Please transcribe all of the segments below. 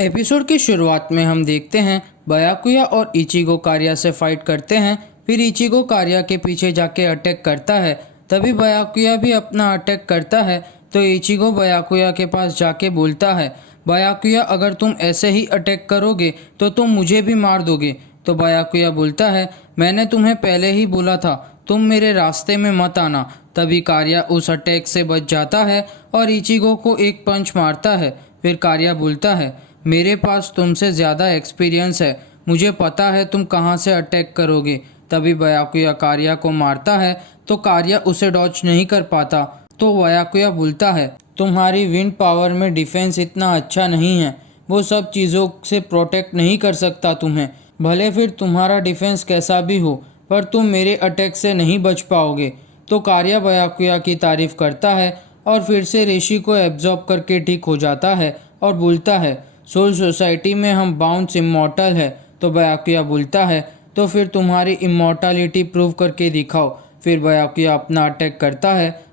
Episode की शुरुआत में हम देखते हैं बयाकुया और इचिगो कारिया से फाइट करते हैं। फिर इचिगो कारिया के पीछे जाके अटैक करता है। तभी बयाकुया भी अपना अटैक करता है तो इचिगो बयाकुया के पास जाके बोलता है, बयाकुया अगर तुम ऐसे ही अटैक करोगे तो तुम मुझे भी मार दोगे। तो बयाकुया बोलता है, मैंने तुम्हें पहले ही बोला था तुम मेरे रास्ते में मत आना। तभी कारिया उस अटैक से बच जाता है और इचिगो को एक पंच मारता है। फिर कारिया बोलता है, मेरे पास तुमसे ज़्यादा एक्सपीरियंस है, मुझे पता है तुम कहाँ से अटैक करोगे। तभी बयाकुया कारिया को मारता है तो कारिया उसे डॉच नहीं कर पाता। तो बयाकुया बोलता है, तुम्हारी विंड पावर में डिफेंस इतना अच्छा नहीं है, वो सब चीज़ों से प्रोटेक्ट नहीं कर सकता तुम्हें। भले फिर तुम्हारा डिफेंस कैसा भी हो पर तुम मेरे अटैक से नहीं बच पाओगे। तो कारिया बयाकुया की तारीफ करता है और फिर से ऋषि को एब्जॉर्ब करके ठीक हो जाता है और बोलता है, सोल सोसाइटी में हम बाउंस इमॉर्टल है। तो बयाकुया बोलता है, तो फिर तुम्हारी इमॉर्टलिटी प्रूव करके दिखाओ। फिर बयाकुया अपना अटैक करता है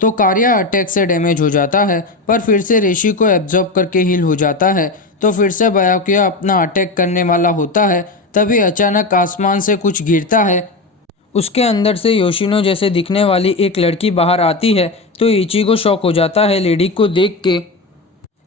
तो कारिया अटैक से डैमेज हो जाता है पर फिर से ऋषि को एब्जॉर्ब करके हील हो जाता है। तो फिर से बयाकुया अपना अटैक करने वाला होता है। तभी अचानक आसमान से कुछ गिरता है। उसके अंदर से योशिनो जैसे दिखने वाली एक लड़की बाहर आती है। तो इचिगो शॉक हो जाता है लेडी को देख के।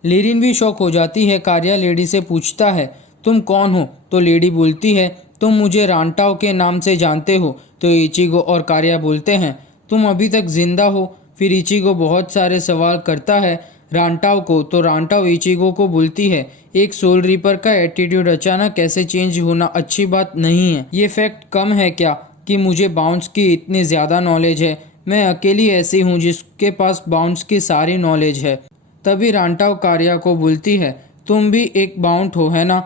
लीरिन भी शॉक हो जाती है। कारिया लेडी से पूछता है, तुम कौन हो? तो लेडी बोलती है, तुम मुझे रांटाओ के नाम से जानते हो? तो इचिगो और कारिया बोलते हैं, तुम अभी तक जिंदा हो? फिर इचिगो बहुत सारे सवाल करता है रांटाओ को। तो रांटाओ इचिगो को बोलती है, एक सोल रीपर का एटीट्यूड अचानक कैसे चेंज होना अच्छी बात नहीं है। ये फैक्ट कम है क्या कि मुझे बाउंस की इतनी ज़्यादा नॉलेज है? मैं अकेली ऐसी हूँ जिसके पास बाउंस की सारी नॉलेज है। तभी रांटाओ कारिया को बोलती है, तुम भी एक बाउंट हो है ना?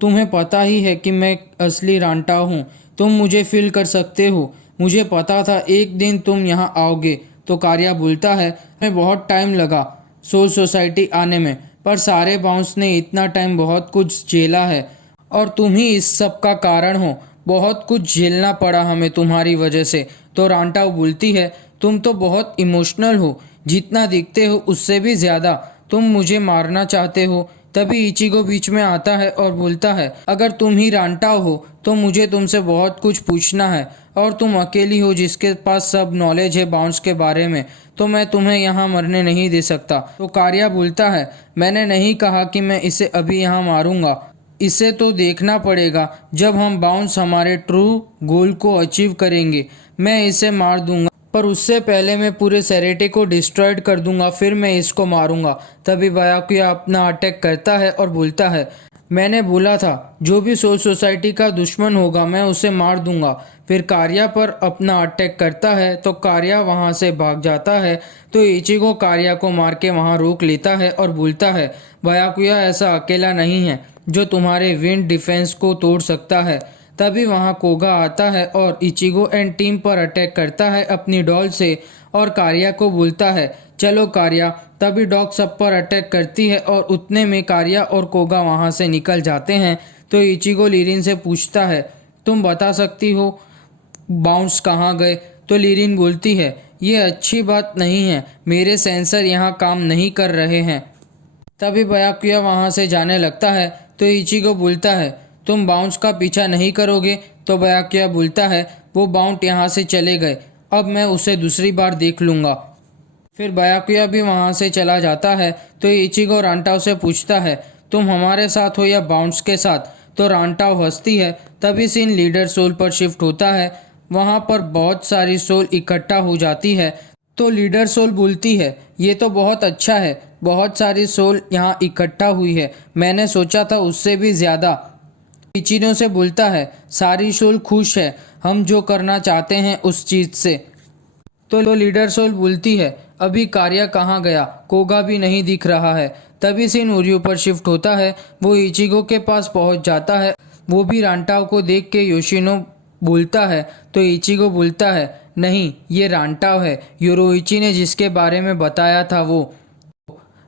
तुम्हें पता ही है कि मैं असली रांटाओ हूँ। तुम मुझे फील कर सकते हो। मुझे पता था एक दिन तुम यहाँ आओगे। तो कारिया बोलता है, मैं बहुत टाइम लगा सोल सोसाइटी आने में, पर सारे बाउंस ने इतना टाइम बहुत कुछ झेला है और तुम ही इस सब का कारण हो। बहुत कुछ झेलना पड़ा हमें तुम्हारी वजह से। तो रांटाओ बोलती है, तुम तो बहुत इमोशनल हो, जितना दिखते हो उससे भी ज़्यादा। तुम मुझे मारना चाहते हो। तभी इचिगो बीच में आता है और बोलता है, अगर तुम ही रांटाओ हो तो मुझे तुमसे बहुत कुछ पूछना है और तुम अकेली हो जिसके पास सब नॉलेज है बाउंस के बारे में, तो मैं तुम्हें यहाँ मरने नहीं दे सकता। तो कारिया बोलता है, मैंने नहीं कहा कि मैं इसे अभी यहाँ मारूंगा। इसे तो देखना पड़ेगा जब हम बाउंस हमारे ट्रू गोल को अचीव करेंगे। मैं इसे मार दूंगा पर उससे पहले मैं पूरे सेरेटे को डिस्ट्रॉयड कर दूंगा, फिर मैं इसको मारूंगा। तभी बयाकुया अपना अटैक करता है और बोलता है, मैंने बोला था जो भी सोल सोसाइटी का दुश्मन होगा मैं उसे मार दूंगा। फिर कारिया पर अपना अटैक करता है तो कारिया वहां से भाग जाता है। तो इचिगो कारिया को मार के वहां रोक लेता है और बोलता है, बयाकुया ऐसा अकेला नहीं है जो तुम्हारे विंड डिफेंस को तोड़ सकता है। तभी वहां कोगा आता है और इचिगो एंड टीम पर अटैक करता है अपनी डॉल से और कारिया को बोलता है, चलो कारिया। तभी डॉग सब पर अटैक करती है और उतने में कारिया और कोगा वहां से निकल जाते हैं। तो इचिगो लीरिन से पूछता है, तुम बता सकती हो बाउंस कहाँ गए? तो लीरिन बोलती है, ये अच्छी बात नहीं है, मेरे सेंसर यहाँ काम नहीं कर रहे हैं। तभी बयाकुया वहां से जाने लगता है तो इचिगो बोलता है, तुम बाउंस का पीछा नहीं करोगे? तो बयाकुया बोलता है, वो बाउंट यहाँ से चले गए, अब मैं उसे दूसरी बार देख लूँगा। फिर बयाकुया भी वहाँ से चला जाता है। तो इचिगो रांटाओ से पूछता है, तुम हमारे साथ हो या बाउंस के साथ? तो रांटाओ हंसती है। तभी सीन लीडर सोल पर शिफ्ट होता है। वहाँ पर बहुत सारी सोल इकट्ठा हो जाती है। तो लीडर सोल बोलती है, ये तो बहुत अच्छा है, बहुत सारी सोल यहाँ इकट्ठा हुई है, मैंने सोचा था उससे भी ज़्यादा। इचिनो से बोलता है, सारी सोल खुश है हम जो करना चाहते हैं उस चीज़ से। तो लीडर सोल बोलती है, अभी कारिया कहाँ गया? कोगा भी नहीं दिख रहा है। तभी सीन उरियो पर शिफ्ट होता है। वो इचिगो के पास पहुँच जाता है। वो भी रांटाओ को देख के योशिनो बोलता है। तो इचिगो बोलता है, नहीं ये रांटाओ है, योरोइची ने जिसके बारे में बताया था वो।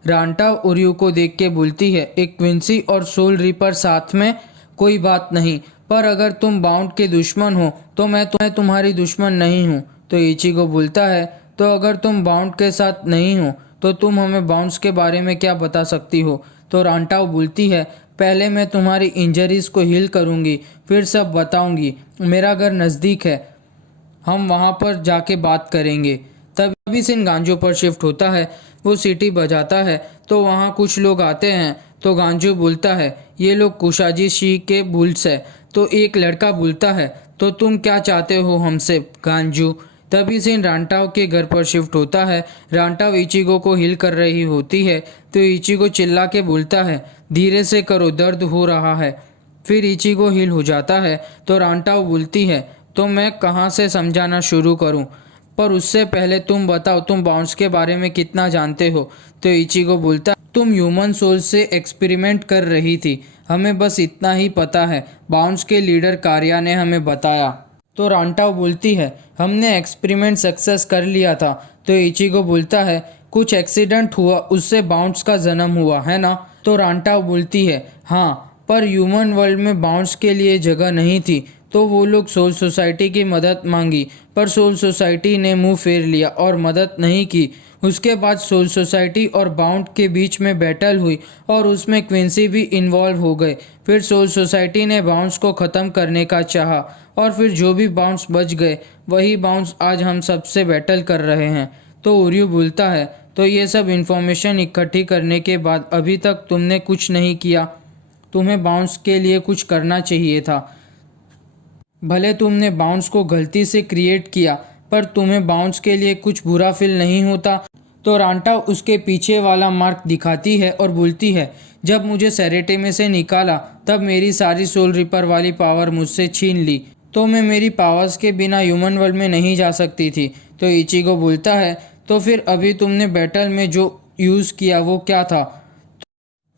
रांटाओ उरियो को देख के बोलती है, एक क्विंसी और सोल रीपर साथ में? कोई बात नहीं, पर अगर तुम बाउंड के दुश्मन हो तो मैं तुम्हारी दुश्मन नहीं हूँ। तो इचिगो बोलता है, तो अगर तुम बाउंड के साथ नहीं हो तो तुम हमें बाउंस के बारे में क्या बता सकती हो। तो रांटाओ बोलती है, पहले मैं तुम्हारी इंजरीज़ को हील करूँगी, फिर सब बताऊँगी। मेरा घर नज़दीक है, हम वहाँ पर जाके बात करेंगे। तभी सिन गांजू पर शिफ्ट होता है। वो सीटी बजाता है तो वहाँ कुछ लोग आते हैं। तो गांजू बोलता है, ये लोग कुशाजी शी के बुल्स है। तो एक लड़का बोलता है, तो तुम क्या चाहते हो हमसे गांजू। तभी सिन रांटाओ के घर पर शिफ्ट होता है। रांटाओ इचिगो को हिल कर रही होती है तो इचिगो चिल्ला के बोलता है, धीरे से करो, दर्द हो रहा है। फिर इचिगो हिल हो जाता है तो रांटाओ बोलती है, तो मैं कहाँ से समझाना शुरू करूँ, पर उससे पहले तुम बताओ तुम बाउंस के बारे में कितना जानते हो। तो इचिगो बोलता, तुम ह्यूमन सोल से एक्सपेरिमेंट कर रही थी, हमें बस इतना ही पता है, बाउंस के लीडर कार्या ने हमें बताया। तो रांटाओ बोलती है, हमने एक्सपेरिमेंट सक्सेस कर लिया था। तो इचिगो बोलता है, कुछ एक्सीडेंट हुआ, उससे बाउंस का जन्म हुआ है ना। तो रांटाओ बोलती है, हाँ, पर ह्यूमन वर्ल्ड में बाउंस के लिए जगह नहीं थी, तो वो लोग सोल सोसाइटी की मदद मांगी, पर सोल सोसाइटी ने मुंह फेर लिया और मदद नहीं की। उसके बाद सोल सोसाइटी और बाउंड के बीच में बैटल हुई और उसमें क्विंसी भी इन्वॉल्व हो गए। फिर सोल सोसाइटी ने बाउंस को ख़त्म करने का चाहा और फिर जो भी बाउंस बच गए वही बाउंस आज हम सबसे बैटल कर रहे हैं। तो उर्यू बोलता है, तो ये सब इन्फॉर्मेशन इकट्ठी करने के बाद अभी तक तुमने कुछ नहीं किया। तुम्हें बाउंस के लिए कुछ करना चाहिए था। भले तुमने बाउंस को गलती से क्रिएट किया, पर तुम्हें बाउंस के लिए कुछ बुरा फील नहीं होता। तो रांटा उसके पीछे वाला मार्क दिखाती है और बोलती है, जब मुझे सैरेटे में से निकाला तब मेरी सारी सोल रिपर वाली पावर मुझसे छीन ली, तो मैं मेरी पावर्स के बिना ह्यूमन वर्ल्ड में नहीं जा सकती थी। तो इचिगो बोलता है, तो फिर अभी तुमने बैटल में जो यूज़ किया वो क्या था।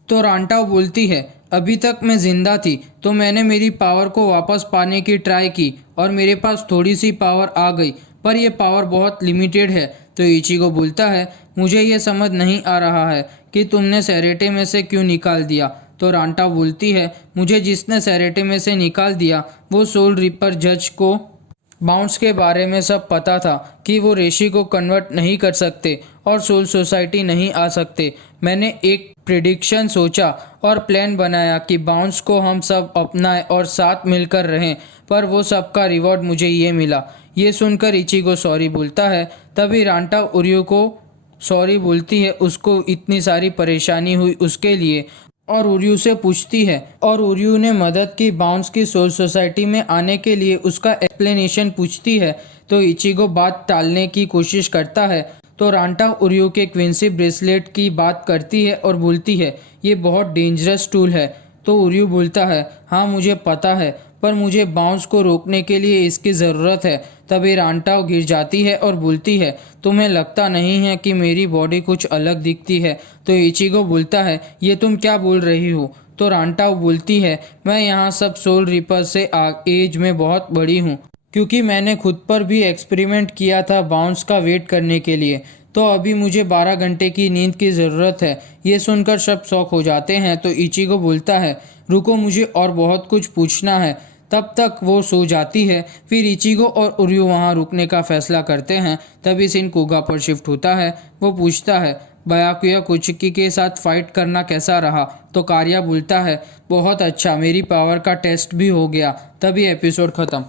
तो रांटाओ बोलती है, अभी तक मैं जिंदा थी तो मैंने मेरी पावर को वापस पाने की ट्राई की और मेरे पास थोड़ी सी पावर आ गई, पर यह पावर बहुत लिमिटेड है। तो इचिगो बोलता है, मुझे ये समझ नहीं आ रहा है कि तुमने सैरेटे में से क्यों निकाल दिया। तो रांटाओ बोलती है, मुझे जिसने सैरेटे में से निकाल दिया वो सोल रिपर जज को बाउंस के बारे में सब पता था कि वो रेशी को कन्वर्ट नहीं कर सकते और सोल सोसाइटी नहीं आ सकते। मैंने एक प्रिडिक्शन सोचा और प्लान बनाया कि बाउंस को हम सब अपनाएं और साथ मिलकर रहें, पर वो सबका रिवॉर्ड मुझे ये मिला। ये सुनकर इचिगो सॉरी बोलता है। तभी रांटा उर्यू को सॉरी बोलती है, उसको इतनी सारी परेशानी हुई उसके लिए, और उर्यू से पूछती है और उर्यू ने मदद की बाउंस की सोल सोसाइटी में आने के लिए उसका एक्सप्लेनेशन पूछती है। तो इचिगो बात टालने की कोशिश करता है। तो रांटा उर्यू के क्विंसी ब्रेसलेट की बात करती है और बोलती है, ये बहुत डेंजरस टूल है। तो उर्यू बोलता है, हाँ मुझे पता है, पर मुझे बाउंस को रोकने के लिए इसकी ज़रूरत है। तभी रांटाओ गिर जाती है और बोलती है, तुम्हें लगता नहीं है कि मेरी बॉडी कुछ अलग दिखती है। तो इचिगो बोलता है, ये तुम क्या बोल रही हो। तो रांटाओ बोलती है, मैं यहाँ सब सोल रिपर से एज में बहुत बड़ी हूँ, क्योंकि मैंने खुद पर भी एक्सपेरिमेंट किया था बाउंस का वेट करने के लिए। तो अभी मुझे 12 घंटे की नींद की ज़रूरत है। ये सुनकर सब शौक हो जाते हैं। तो इचिगो बोलता है, रुको, मुझे और बहुत कुछ पूछना है। तब तक वो सो जाती है। फिर इचिगो और उर्यू वहाँ रुकने का फैसला करते हैं। तभी सिन कोगा पर शिफ्ट होता है। वो पूछता है, बयाकुया कुचिकी के साथ फाइट करना कैसा रहा। तो कार्या बोलता है, बहुत अच्छा, मेरी पावर का टेस्ट भी हो गया। तभी एपिसोड ख़त्म।